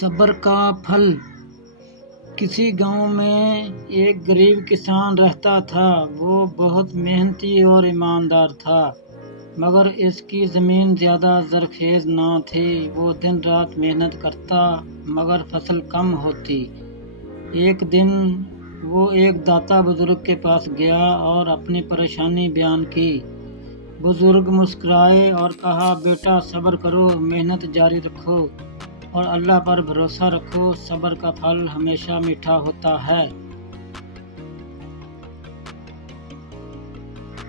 صبر کا پھل۔ کسی گاؤں میں ایک غریب کسان رہتا تھا۔ وہ بہت محنتی اور ایماندار تھا، مگر اس کی زمین زیادہ زرخیز نہ تھی۔ وہ دن رات محنت کرتا مگر فصل کم ہوتی۔ ایک دن وہ ایک داتا بزرگ کے پاس گیا اور اپنی پریشانی بیان کی۔ بزرگ مسکرائے اور کہا، بیٹا صبر کرو، محنت جاری رکھو اور اللہ پر بھروسہ رکھو، صبر کا پھل ہمیشہ میٹھا ہوتا ہے۔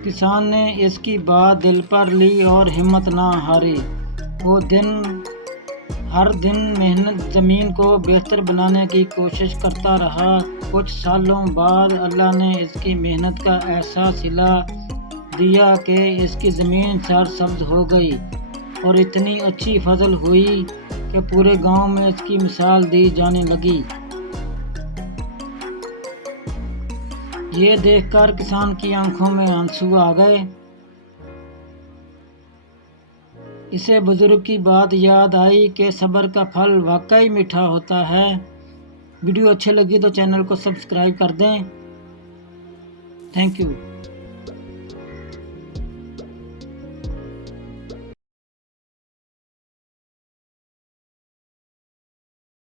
کسان نے اس کی بات دل پر لی اور ہمت نہ ہاری۔ وہ ہر دن زمین کو بہتر بنانے کی کوشش کرتا رہا۔ کچھ سالوں بعد اللہ نے اس کی محنت کا ایسا صلہ دیا کہ اس کی زمین سرسبز ہو گئی اور اتنی اچھی فصل ہوئی کہ پورے گاؤں میں اس کی مثال دی جانے لگی۔ یہ دیکھ کر کسان کی آنکھوں میں آنسو آ گئے۔ اسے بزرگ کی بات یاد آئی کہ صبر کا پھل واقعی میٹھا ہوتا ہے۔ ویڈیو اچھی لگی تو چینل کو سبسکرائب کر دیں۔ Thank you.